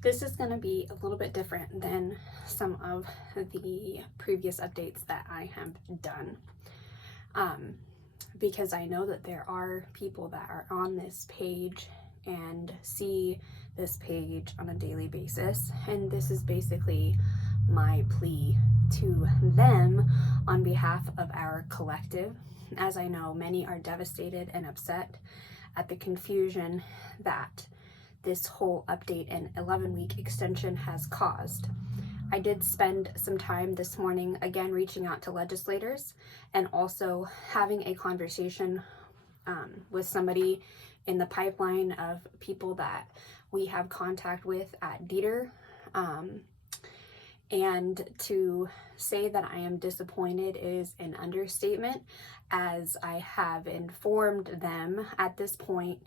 This is going to be a little bit different than some of the previous updates that I have done, because I know that there are people that are on this page and see this page on a daily basis, and this is basically my plea to them on behalf of our collective, as I know many are devastated and upset at the confusion that this whole update and 11-week extension has caused. I did spend some time this morning again reaching out to legislators and also having a conversation with somebody in the pipeline of people that we have contact with at DETR. And to say that I am disappointed is an understatement, as I have informed them at this point.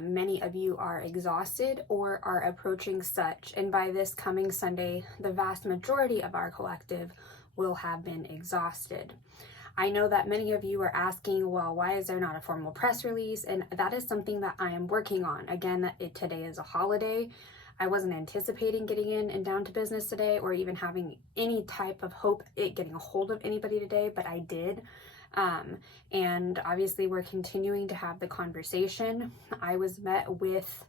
Many of you are exhausted or are approaching such, and by this coming Sunday, the vast majority of our collective will have been exhausted. I know that many of you are asking, well, why is there not a formal press release? And that is something that I am working on. Again, today is a holiday. I wasn't anticipating getting in and down to business today, or even having any type of hope at getting a hold of anybody today, but I did. And obviously we're continuing to have the conversation. I was met with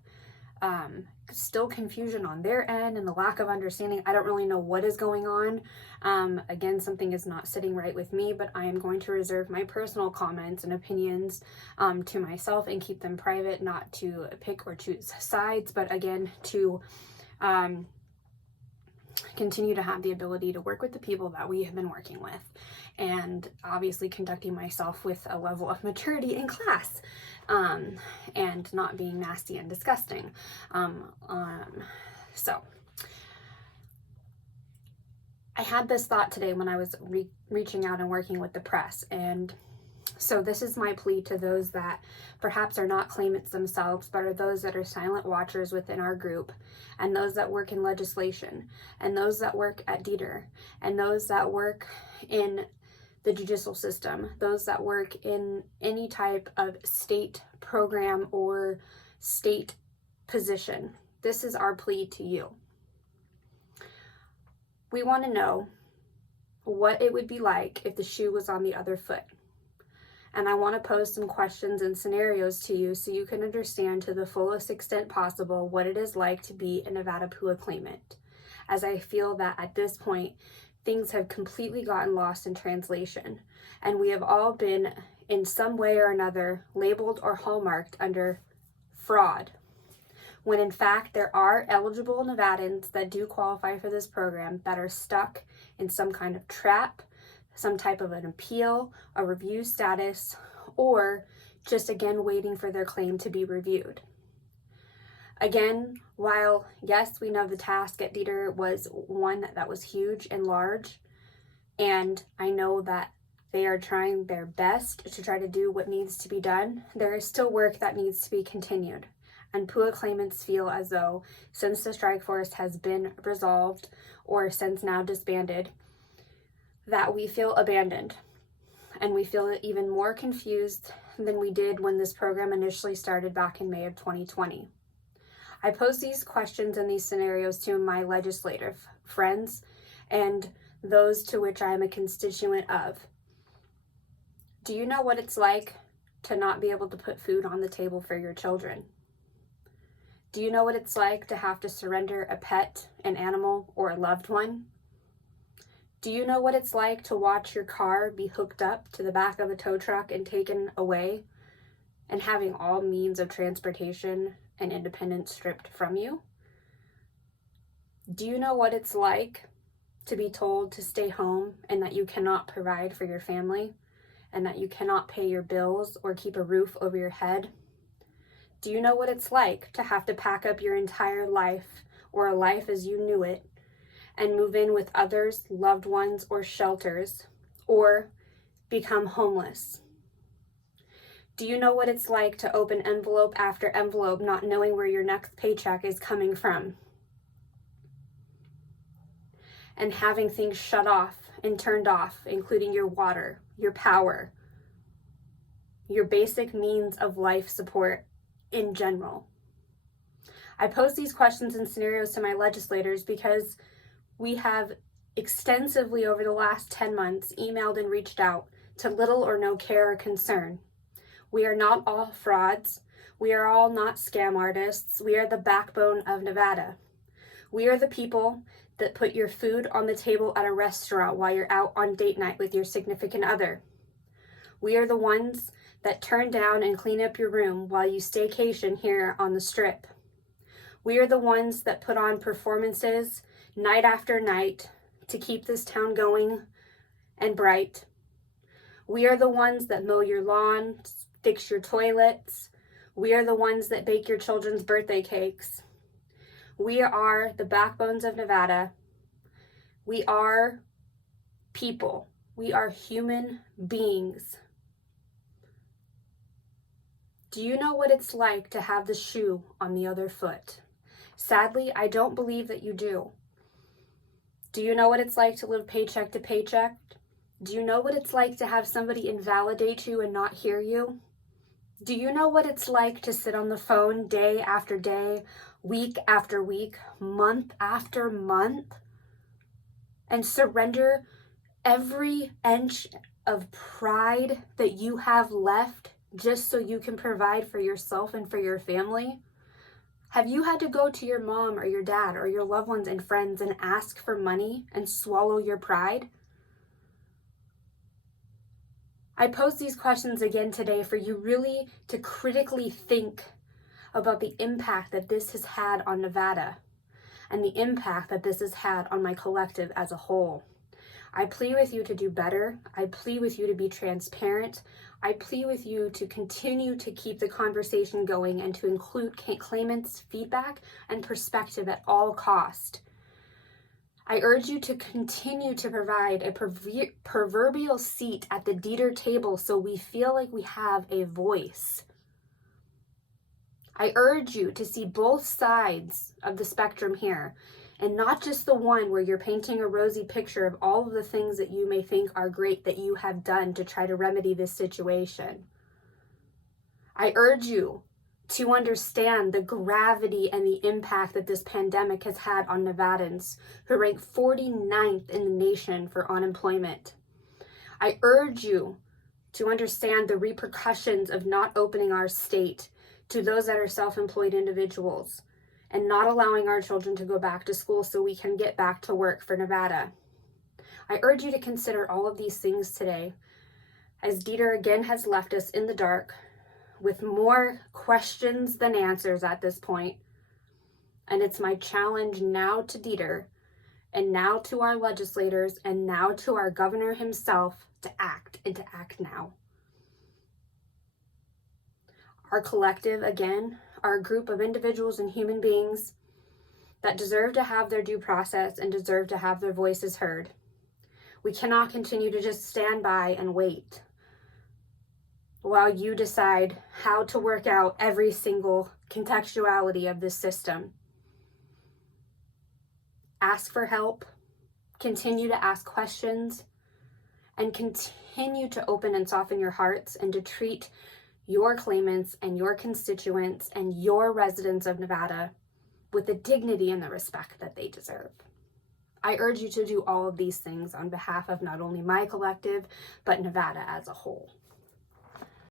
still confusion on their end and the lack of understanding. I don't really know what is going on. Again, something is not sitting right with me, but I am going to reserve my personal comments and opinions to myself and keep them private, not to pick or choose sides, but again, to continue to have the ability to work with the people that we have been working with, and obviously conducting myself with a level of maturity in class, and not being nasty and disgusting. So I had this thought today when I was reaching out and working with the press, and so this is my plea to those that perhaps are not claimants themselves, but are those that are silent watchers within our group, and those that work in legislation, and those that work at DETR, and those that work in the judicial system, those that work in any type of state program or state position. This is our plea to you. We want to know what it would be like if the shoe was on the other foot. And I want to pose some questions and scenarios to you so you can understand to the fullest extent possible what it is like to be a Nevada PUA claimant, as I feel that at this point, things have completely gotten lost in translation, and we have all been, in some way or another, labeled or hallmarked under fraud, when in fact there are eligible Nevadans that do qualify for this program that are stuck in some kind of trap, some type of an appeal, a review status, or just again waiting for their claim to be reviewed. Again, while yes, we know the task at DETR was one that was huge and large, and I know that they are trying their best to try to do what needs to be done, there is still work that needs to be continued. And PUA claimants feel as though since the strike force has been resolved, or since now disbanded, that we feel abandoned, and we feel even more confused than we did when this program initially started back in May of 2020. I pose these questions and these scenarios to my legislative friends and those to which I am a constituent of. Do you know what it's like to not be able to put food on the table for your children? Do you know what it's like to have to surrender a pet, an animal, or a loved one? Do you know what it's like to watch your car be hooked up to the back of a tow truck and taken away, and having all means of transportation and independence stripped from you? Do you know what it's like to be told to stay home and that you cannot provide for your family, and that you cannot pay your bills or keep a roof over your head? Do you know what it's like to have to pack up your entire life, or a life as you knew it, and move in with others, loved ones, or shelters, or become homeless? Do you know what it's like to open envelope after envelope, not knowing where your next paycheck is coming from? And having things shut off and turned off, including your water, your power, your basic means of life support in general. I pose these questions and scenarios to my legislators because we have extensively over the last 10 months emailed and reached out to little or no care or concern. We are not all frauds. We are all not scam artists. We are the backbone of Nevada. We are the people that put your food on the table at a restaurant while you're out on date night with your significant other. We are the ones that turn down and clean up your room while you staycation here on the Strip. We are the ones that put on performances night after night to keep this town going and bright. We are the ones that mow your lawn, fix your toilets. We are the ones that bake your children's birthday cakes. We are the backbones of Nevada. We are people. We are human beings. Do you know what it's like to have the shoe on the other foot? Sadly, I don't believe that you do. Do you know what it's like to live paycheck to paycheck? Do you know what it's like to have somebody invalidate you and not hear you? Do you know what it's like to sit on the phone day after day, week after week, month after month, and surrender every inch of pride that you have left just so you can provide for yourself and for your family? Have you had to go to your mom or your dad or your loved ones and friends and ask for money and swallow your pride? I pose these questions again today for you really to critically think about the impact that this has had on Nevada and the impact that this has had on my collective as a whole. I plead with you to do better. I plead with you to be transparent. I plead with you to continue to keep the conversation going and to include claimants' feedback and perspective at all cost. I urge you to continue to provide a proverbial seat at the DETR table so we feel like we have a voice. I urge you to see both sides of the spectrum here, and not just the one where you're painting a rosy picture of all of the things that you may think are great that you have done to try to remedy this situation. I urge you to understand the gravity and the impact that this pandemic has had on Nevadans, who rank 49th in the nation for unemployment. I urge you to understand the repercussions of not opening our state to those that are self-employed individuals and not allowing our children to go back to school so we can get back to work for Nevada. I urge you to consider all of these things today, as DETR again has left us in the dark with more questions than answers at this point. And it's my challenge now to DETR, and now to our legislators, and now to our governor himself to act, and to act now. Our collective, again, are a group of individuals and human beings that deserve to have their due process and deserve to have their voices heard. We cannot continue to just stand by and wait while you decide how to work out every single contextuality of this system. Ask for help, continue to ask questions, and continue to open and soften your hearts and to treat your claimants and your constituents and your residents of Nevada with the dignity and the respect that they deserve. I urge you to do all of these things on behalf of not only my collective, but Nevada as a whole.